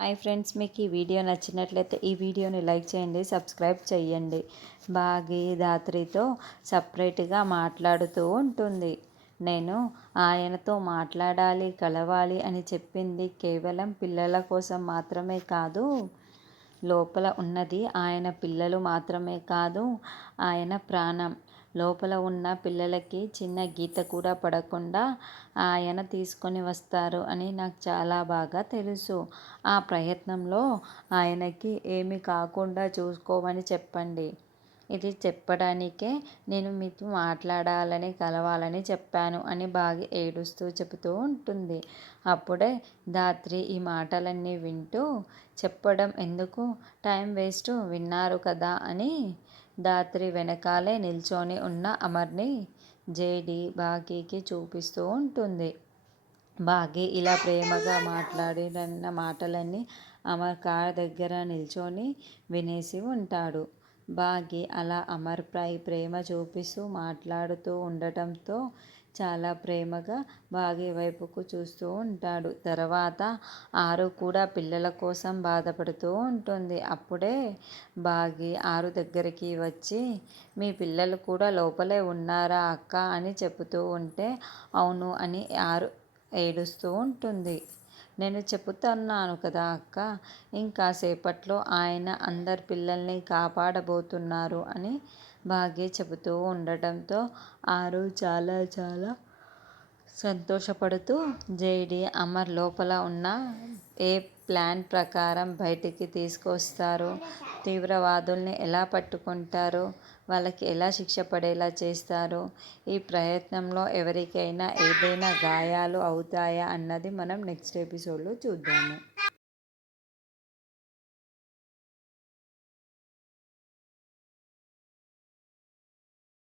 Hi friends, మీకు ఈ video నచ్చినట్లయితే ఈ వీడియోని లైక్ చేయండి, సబ్స్క్రైబ్ చేయండి. బాగి ధాత్రితో సపరేట్గా మాట్లాడుతూ ఉంటుంది. నేను ఆయనతో మాట్లాడాలి, కలవాలి అని చెప్పింది కేవలం పిల్లల కోసం మాత్రమే కాదు. లోపల ఉన్నది ఆయన పిల్లలు మాత్రమే కాదు, ఆయన ప్రాణం. లోపల ఉన్న పిల్లలకి చిన్న గీత కూడా పడకుండా ఆయన తీసుకొని వస్తారు అని నాకు చాలా బాగా తెలుసు. ఆ ప్రయత్నంలో ఆయనకి ఏమి కాకుండా చూసుకోమని చెప్పండి. ఇది చెప్పడానికే నేను మీతో మాట్లాడాలని, కలవాలని చెప్పాను అని బాగా ఏడుస్తూ చెబుతూ ఉంటుంది. అప్పుడే ధాత్రి ఈ మాటలన్నీ వింటూ, చెప్పడం ఎందుకు, టైం వేస్ట్, విన్నారు కదా అని ధాత్రి వెనకాలే నిల్చొని ఉన్న అమర్ని జేడి బాగీకి చూపిస్తూ ఉంటుంది. బాగీ ఇలా ప్రేమగా మాట్లాడిన మాటలన్నీ అమర్ కార్ దగ్గర నిల్చొని వినేసి ఉంటాడు. బాగీ అలా అమర్పై ప్రేమ చూపిస్తూ మాట్లాడుతూ ఉండటంతో చాలా ప్రేమగా బాగీ వైపుకు చూస్తూ ఉంటాడు. తర్వాత ఆరు కూడా పిల్లల కోసం బాధపడుతూ ఉంటుంది. అప్పుడే బాగీ ఆరు దగ్గరికి వచ్చి, మీ పిల్లలు కూడా లోపలే ఉన్నారా అక్క అని చెబుతూ ఉంటే, అవును అని ఆరు ఏడుస్తూ ఉంటుంది. నేను చెబుతున్నాను కదా అక్క, ఇంకాసేపట్లో ఆయన అందరి పిల్లల్ని కాపాడబోతున్నారు అని బాగీ చెబుతూ ఉండటంతో ఆరు చాలా చాలా సంతోషపడుతూ, జేడి అమర్ లోపల ఉన్న ఏ ప్లాన్ ప్రకారం బయటికి తీసుకొస్తారు, తీవ్రవాదుల్ని ఎలా పట్టుకుంటారు, వాళ్ళకి ఎలా శిక్ష పడేలా చేస్తారు, ఈ ప్రయత్నంలో ఎవరికైనా ఏదైనా గాయాలు అవుతాయా అన్నది మనం నెక్స్ట్ ఎపిసోడ్లో చూద్దాము.